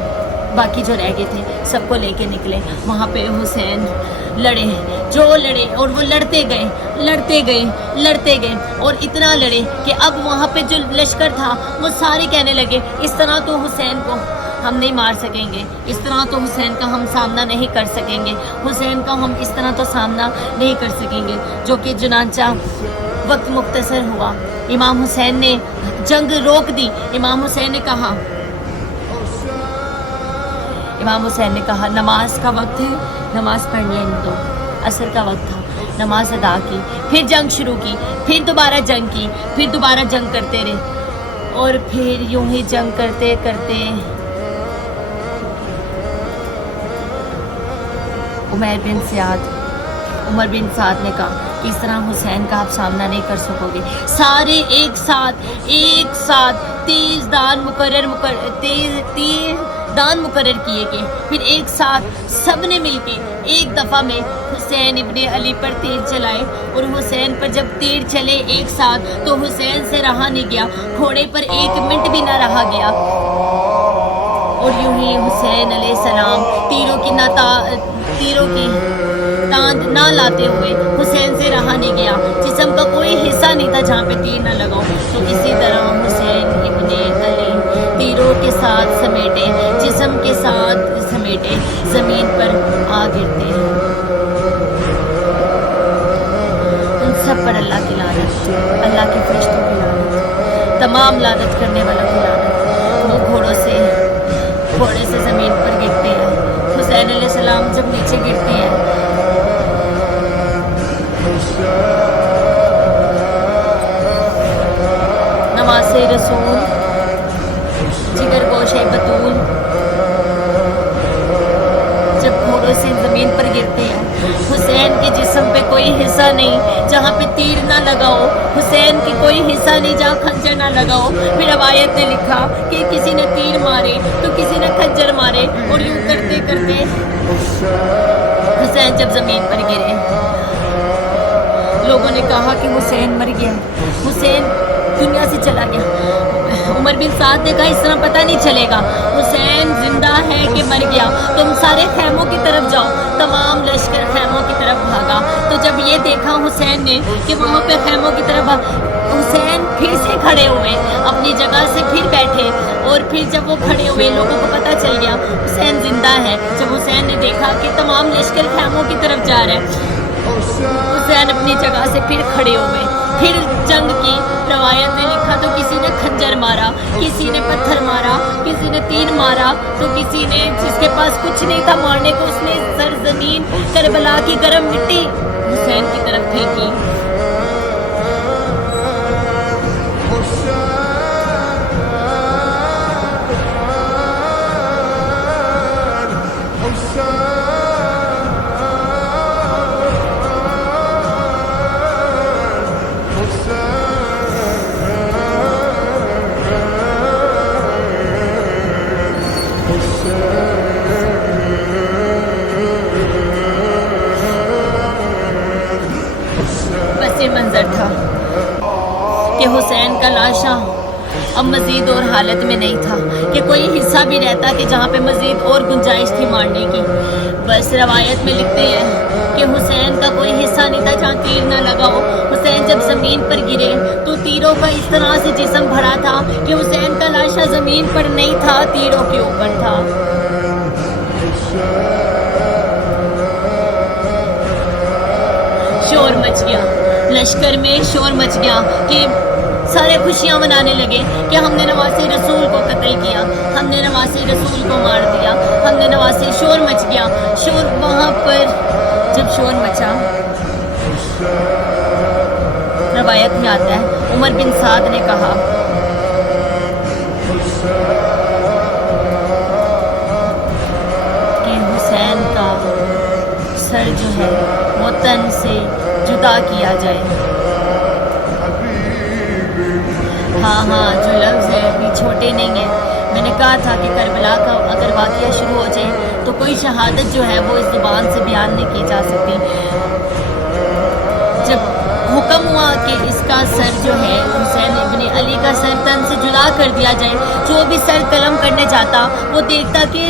باقی جو رہ گئے تھے سب کو لے کے نکلے. وہاں پہ حسین لڑے, جو لڑے, اور وہ لڑتے گئے اور اتنا لڑے کہ اب وہاں پہ جو لشکر تھا وہ سارے کہنے لگے اس طرح تو حسین کو ہم نہیں مار سکیں گے, اس طرح تو حسین کا ہم سامنا نہیں کر سکیں گے, حسین کا ہم اس طرح تو سامنا نہیں کر سکیں گے. جو کہ چنانچہ وقت مختصر ہوا. امام حسین نے جنگ روک دی. امام حسین نے کہا نماز کا وقت ہے, نماز پڑھ لیں دو. عصر کا وقت تھا, نماز ادا کی, پھر جنگ شروع کی, پھر دوبارہ جنگ کی, پھر دوبارہ جنگ کرتے رہے, اور پھر یوں ہی جنگ کرتے کرتے عمر بن سعد نے کہا کہ اس طرح حسین کا آپ سامنا نہیں کر سکو گے. سارے ایک ساتھ تیز دان مقرر کیے گئے. پھر ایک ساتھ سب نے مل کے ایک دفعہ میں حسین ابن علی پر تیر چلائے, اور حسین پر جب تیر چلے ایک ساتھ تو حسین سے رہا نہیں گیا, گھوڑے پر 1 منٹ بھی نہ رہا گیا. اور یوں ہی حسین علیہ السلام تیروں کی تاند نہ لاتے ہوئے حسین سے رہا نہیں گیا. جسم کا کوئی حصہ نہیں تھا جہاں پہ تیر نہ لگاؤ. تو اسی طرح حسین ابن علی تیروں کے ساتھ سمیٹے, جسم کے ساتھ سمیٹے, زمین پر آ گرتے ہیں. ان سب پر اللہ کی لعنت, اللہ کے فرشتوں کی لعنت, تمام لعنت کرنے والوں کی لعنت. وہ گھوڑے سے زمین پر گرتے ہیں. حسین علیہ السلام جب نیچے گرتے ہیں نواز رسول, جگر گوش بطول جب گھوڑوں سے زمین پر گرتے ہیں, حسین حسین کے جسم پہ کوئی حصہ نہیں جہاں پہ تیر نہ لگاؤ، حسین کی کوئی حصہ نہیں جہاں خنجر نہ لگاؤ۔ پھر روایت نے لکھا کہ کسی نے تیر مارے تو کسی نے خنجر مارے، اور یوں کرتے کرتے حسین جب زمین پر گرے، لوگوں نے کہا کہ حسین مر گیا، حسین دنیا سے چلا گیا۔ عمر بن سعد نے کہا اس طرح پتہ نہیں چلے گا، حسین زندہ ہے کہ مر گیا، تم سارے خیموں کی طرف جاؤ۔ تمام لشکر خیموں کی طرف بھاگا، تو جب یہ دیکھا حسین نے کہ وہاں پہ خیموں کی طرف حسین پھر سے کھڑے ہوئے، اپنی جگہ سے پھر بیٹھے، اور پھر جب وہ کھڑے ہوئے لوگوں کو پتہ چل گیا حسین زندہ ہے۔ جب حسین نے دیکھا کہ تمام لشکر خیموں کی طرف جا رہے ہیں، حسین اپنی جگہ سے پھر کھڑے ہوئے، پھر جنگ کی۔ روایت نے لکھا تو کسی نے خنجر مارا، کسی نے پتھر مارا، کسی نے تیر مارا، تو کسی نے جس کے پاس کچھ نہیں تھا مارنے کو اس نے سرزمین کربلا کی گرم مٹی حسین کی طرف پھینکی۔ بس یہ منظر تھا کہ حسین کا لاشا اب مزید اور حالت میں نہیں تھا کہ کوئی حصہ بھی رہتا کہ جہاں پہ مزید اور گنجائش تھی مارنے کی۔ بس روایت میں لکھتے ہیں کہ حسین کا کوئی حصہ نہیں تھا جہاں تیر نہ لگا ہو۔ حسین جب زمین پر گرے تو تیروں کا اس طرح سے جسم بھرا تھا کہ حسین کا لاشا زمین پر نہیں تھا، تیروں کے اوپر تھا۔ شور مچ گیا، لشکر میں شور مچ گیا کہ سارے خوشیاں منانے لگے کہ ہم نے نواسی رسول کو قتل کیا، ہم نے نواسی رسول کو مار دیا، ہم نے نواسی، شور مچ گیا۔ شور وہاں پر جب شور مچا، روایت میں آتا ہے عمر بن سعد نے کہا کہ حسین کا سر جو ہے وہ تن سے جدا کیا جائے۔ ہاں جو لفظ ہے ابھی چھوٹے نہیں ہیں۔ میں نے کہا تھا کہ کربلا کا اگر واقعہ شروع ہو جائے تو کوئی شہادت جو ہے وہ اس زبان سے بیان نہیں کی جا سکتی۔ جب حکم ہوا کہ اس کا سر جو ہے حسین ابن علی کا سر تن سے جدا کر دیا جائے، جو بھی سر قلم کرنے جاتا وہ دیکھتا کہ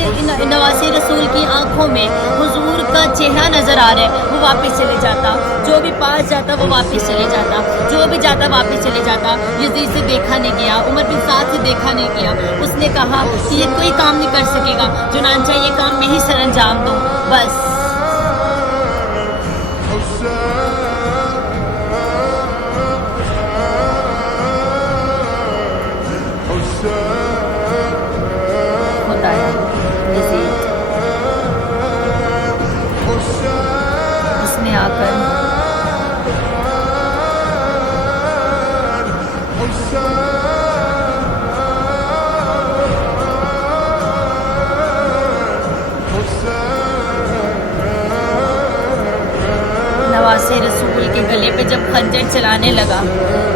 نواسی رسول کی آنکھوں میں حضور کا چہرہ نظر آ رہا ہے، وہ واپس چلے جاتا، جو بھی پاس جاتا وہ واپس چلے جاتا، جو بھی جاتا واپس چلے جاتا۔ یزید سے دیکھا نہیں گیا، عمر بن سعد سے دیکھا نہیں گیا۔ اس نے کہا کہ یہ کوئی کام نہیں کر سکے گا، چنانچہ یہ کام میں ہی سر انجام دوں۔ بس خود آیا یزید، اس نے آ کر نواسی رسول کے گلے پہ جب خنجر چلانے لگا،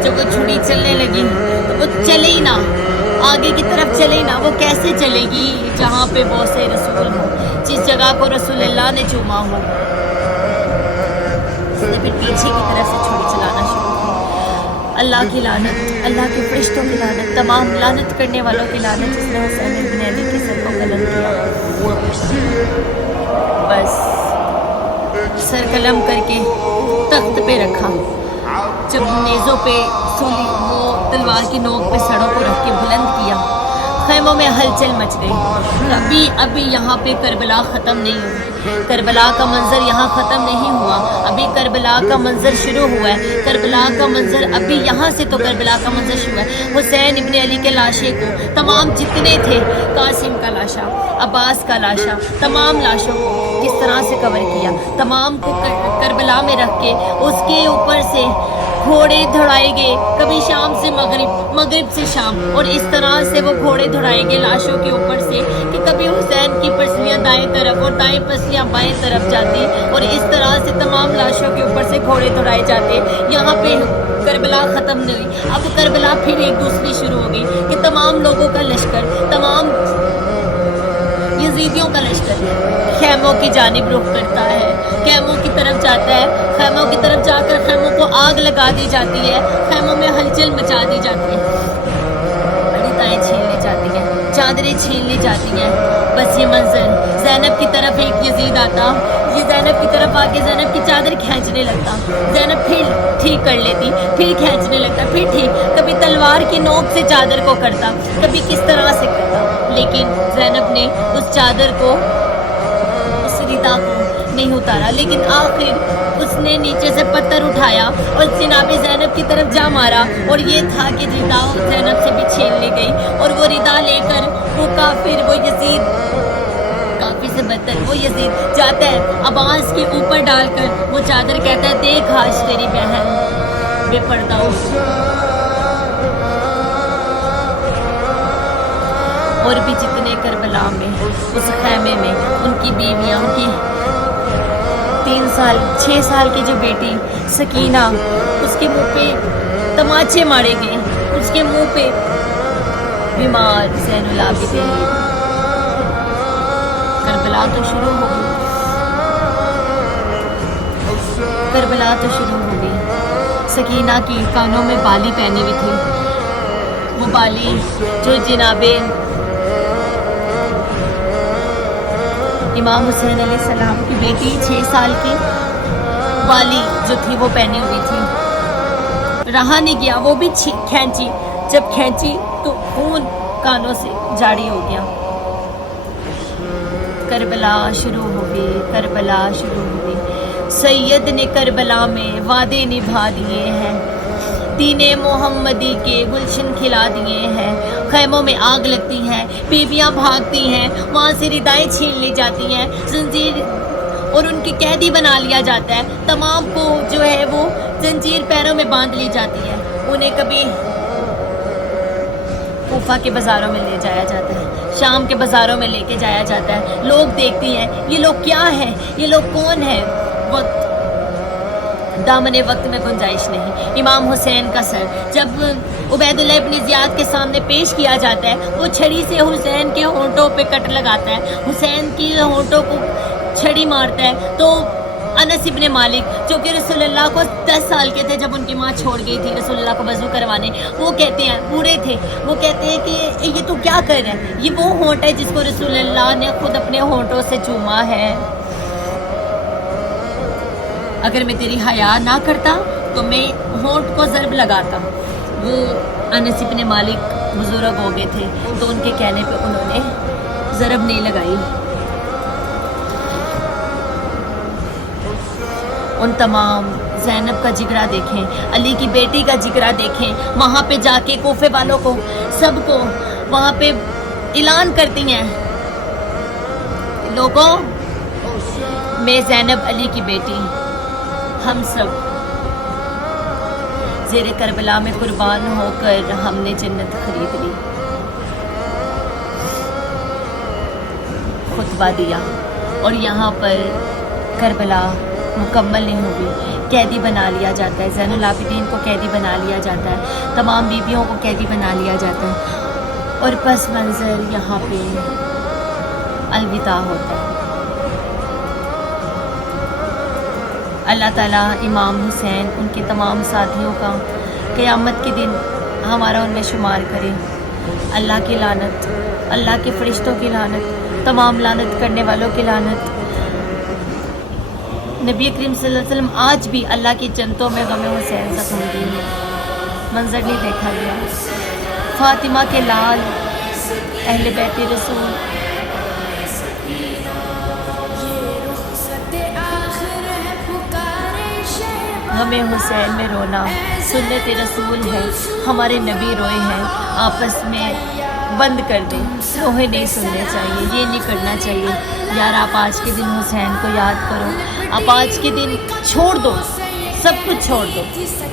جب وہ چھری چلنے لگی تو وہ چلے ہی نہ، آگے کی طرف چلے ہی نہ۔ وہ کیسے چلے گی جہاں پہ بوسے رسول ہو، جس جگہ کو رسول اللہ نے چوما ہو؟ اس نے پھر پیچھے کی طرف سے چھری چلانا شروع کی۔ اللہ کی لعنت، اللہ کے فرشتوں کی لعنت، تمام لعنت کرنے والوں کی لعنت جس نے حسین ابن علی کے سر کو قلم کیا۔ بس سر قلم کر کے تخت پہ رکھا، جب نیزوں پہ سولی وہ تلوار کی نوک پہ سڑوں کو رکھ کے بلند کیا، خیموں میں ہلچل مچ گئی۔ ابھی یہاں پہ کربلا ختم نہیں ہوئی، کربلا کا منظر یہاں ختم نہیں ہوا، ابھی کربلا کا منظر شروع ہوا ہے۔ کربلا کا منظر ابھی یہاں سے تو کربلا کا منظر شروع ہے۔ حسین ابن علی کے لاشے کو تمام جتنے تھے، قاسم کا لاشا، عباس کا لاشا، تمام لاشوں کو کس طرح سے کور کیا، تمام کو کربلا میں رکھ کے اس کے اوپر سے گھوڑے دھڑائے گئے، کبھی شام سے مغرب، مغرب سے شام، اور اس طرح سے وہ گھوڑے دھڑائے گئے لاشوں کے اوپر سے کہ کبھی حسین کی پسلیاں دائیں طرف اور دائیں پسلیاں بائیں طرف جاتی، اور اس طرح سے تمام لاشوں کے اوپر سے گھوڑے دھڑائے جاتے. یہاں پہ کربلا ختم نہیں ہوئی، اب کربلا پھر ایک دوسری شروع ہو گئی کہ تمام لوگوں کا لشکر، تمام یزیدیوں کا لشکر خیموں کی جانب رخ کرتا ہے، خیموں کی طرف جاتا ہے، خیموں کی طرف جا کر خیموں کو آگ لگا دی جاتی ہے، خیموں میں ہلچل مچا دی جاتی ہے، ردائیں چھین لی جاتی ہیں، چادریں چھین لی جاتی ہیں. بس یہ منظر، زینب کی طرف ایک یزید آتا، یہ زینب کی طرف آ کے زینب کی چادر کھینچنے لگتا، زینب پھر ٹھیک کر لیتی، پھر کھینچنے لگتا، پھر ٹھیک، کبھی تلوار کی نوک سے چادر کو کرتا، کبھی کس طرح سے کرتا، لیکن زینب نے اس چادر کو، اس ردا کو نہیں اتارا. لیکن آخر اس نے نیچے سے پتھر اٹھایا اور جناب زینب کی طرف جا مارا، اور یہ تھا کہ ردا زینب سے بھی چھین لی گئی، اور وہ ردا لے کر وہ کافر، وہ یزید، کافر سے بدتر وہ یزید جاتا ہے عباس کے اوپر ڈال کر وہ چادر، کہتا ہے دیکھ آج تیری بہن بے پردہ ہو. اور بھی جتنے کربلا میں اس خیمے میں ان کی بیویاں، ان کی 6 سال کی جو بیٹی سکینہ، اس کے منہ پہ تماچے مارے گئے، اس کے منہ پہ بیمار زین العابدین. کربلا تو شروع ہو گئی، کربلا تو شروع ہو گئی. سکینہ کی کانوں میں بالی پہنی ہوئی تھی، وہ بالی جو جناب امام حسین علیہ السلام کی بیٹی 6 سال کی بالی جو تھی وہ پہنی ہوئی تھی. رہا نہیں گیا، وہ بھی کھینچی، جب کھینچی تو خون کانوں سے جاری ہو گیا. کربلا شروع ہو گئی، کربلا شروع ہو گئی. سید نے کربلا میں وعدے نبھا دیے ہیں، دین محمدی کے گلشن کھلا دیے ہیں. خیموں میں آگ لگتی ہے، بیویاں بھاگتی ہیں، وہاں سے ردائیں چھین لی جاتی ہیں، زنجیر اور ان کی قیدی بنا لیا جاتا ہے. تمام کو جو ہے وہ زنجیر پیروں میں باندھ لی جاتی ہے. انہیں کبھی کوفہ کے بازاروں میں لے جایا جاتا ہے، شام کے بازاروں میں لے کے جایا جاتا ہے. لوگ دیکھتی ہیں یہ لوگ کیا ہیں، یہ لوگ کون ہیں. وقت، دامن وقت میں گنجائش نہیں. امام حسین کا سر جب عبید اللہ ابن زیاد کے سامنے پیش کیا جاتا ہے، وہ چھڑی سے حسین کے ہونٹوں پہ کٹ لگاتا ہے، حسین کی ہونٹوں کو چھڑی مارتا ہے. تو انس ابن مالک جو کہ رسول اللہ کو 10 سال کے تھے جب ان کی ماں چھوڑ گئی تھی رسول اللہ کو وضو کروانے، وہ کہتے ہیں، بوڑھے تھے، وہ کہتے ہیں کہ یہ تو کیا کر رہا ہے، یہ وہ ہونٹ ہے جس کو رسول اللہ نے خود اپنے ہونٹوں سے چوما ہے. اگر میں تیری حیا نہ کرتا تو میں ہونٹ کو ضرب لگاتا. وہ انس ابن مالک بزرگ ہو گئے تھے تو ان کے کہنے پہ انہوں نے ضرب نہیں لگائی. ان تمام زینب کا جگرا دیکھیں، علی کی بیٹی کا جگرا دیکھیں، وہاں پہ جا کے کوفے والوں کو سب کو وہاں پہ اعلان کرتی ہیں، لوگوں میں زینب علی کی بیٹی، ہم سب زیر کربلا میں قربان ہو کر ہم نے جنت خرید لی. خطبہ دیا اور یہاں پر کربلا مکمل نہیں ہوئی، قیدی بنا لیا جاتا ہے. زین العابدین کو قیدی بنا لیا جاتا ہے، تمام بیویوں کو قیدی بنا لیا جاتا ہے، اور پس منظر یہاں پہ الوداع ہوتا ہے. اللہ تعالیٰ امام حسین، ان کے تمام ساتھیوں کا قیامت کے دن ہمارا ان میں شمار کرے. اللہ کی لعنت، اللہ کے فرشتوں کی لعنت، تمام لعنت کرنے والوں کی لعنت. نبی کریم صلی اللہ علیہ وسلم آج بھی اللہ کی جنتوں میں غم حسین کا غمگین ہے. منظر نہیں دیکھا گیا. فاطمہ کے لال، اہل بیت رسول، ہمیں حسین میں رونا سنت رسول ہے. ہمارے نبی روئے ہیں، آپس میں بند کر دیں، روحیں نہیں سننے چاہیے، یہ نہیں کرنا چاہیے. یار آپ آج کے دن حسین کو یاد کرو، آپ آج کے دن چھوڑ دو سب کچھ چھوڑ دو،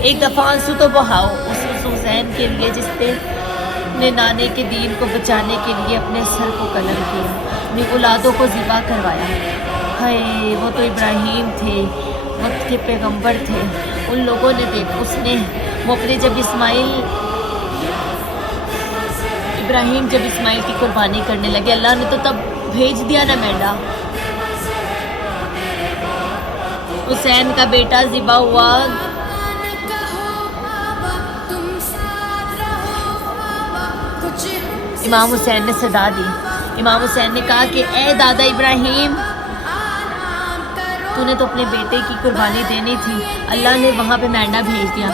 ایک دفعہ آنسو تو بہاؤ اس حسین کے لیے جس نے نانے کے دین کو بچانے کے لیے اپنے سر کو قلم کیا، اپنی اولادوں کو ذبح کروایا۔ ہائے وہ تو ابراہیم تھے، وقت کے پیغمبر تھے، ان لوگوں نے دیکھ وہ اپنے جب ابراہیم جب اسماعیل کی قربانی کرنے لگے، اللہ نے تو تب بھیج دیا نا مینڈا۔ حسین کا بیٹا ذبح ہوا، امام حسین نے صدا دی، امام حسین نے کہا کہ اے دادا ابراہیم، تو نے تو اپنے بیٹے کی قربانی دینی تھی، اللہ نے وہاں پہ مینڈا بھیج دیا،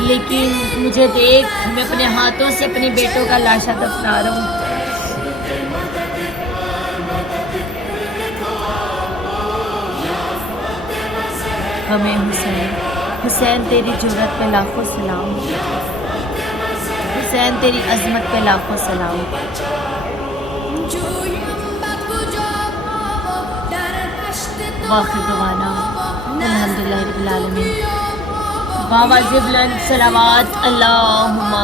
لیکن مجھے دیکھ میں اپنے ہاتھوں سے اپنے بیٹوں کا لاشا دفنا رہا ہوں۔ ہمیں حسین تیری جرأت پہ لاکھوں سلام، حسین تیری عظمت پہ لاکھوں سلام۔ واخر دعوانا الحمدللہ رب العالمین۔ باواجب بلند صلوات اللہم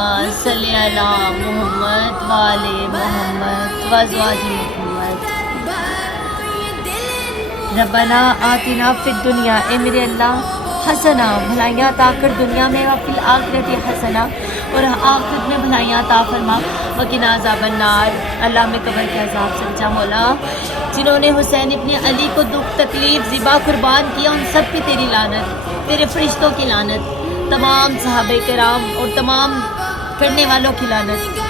صلی علی محمد وآل محمد وازواج محمد۔ ربنا آتنا فی الدنیا، اے میرے اللہ حسنہ، بھلائیاں عطا کر دنیا میں، وفی الآخرت حسنہ، اور آخرت میں بھلائیاں عطا فرما، وقنا عذاب النار، اللہ میں قبر کے عذاب سے بچا۔ مولا جنہوں نے حسین ابن علی کو دکھ تکلیف ذبح قربان کیا، ان سب کی تیری لعنت، تیرے فرشتوں کی لعنت، تمام صحابہ کرام اور تمام کرنے والوں کی لعنت۔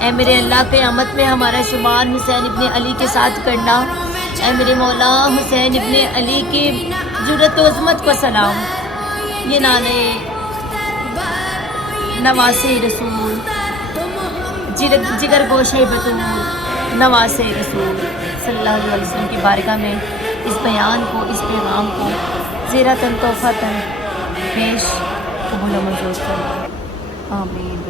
اے میرے اللہ قیامت میں ہمارا شمار حسین ابن علی کے ساتھ کرنا۔ اے میرے مولا حسین ابن علی کی جرأت و عظمت کو سلام۔ یہ نانے نواسے رسول، جگر گوشے بطول، نواسے رسول صلی اللہ علیہ وسلم کی بارگاہ میں اس بیان کو، اس پیغام کو زیرتاً تحفۃً پیش قبول و منظور کریں۔ آمین۔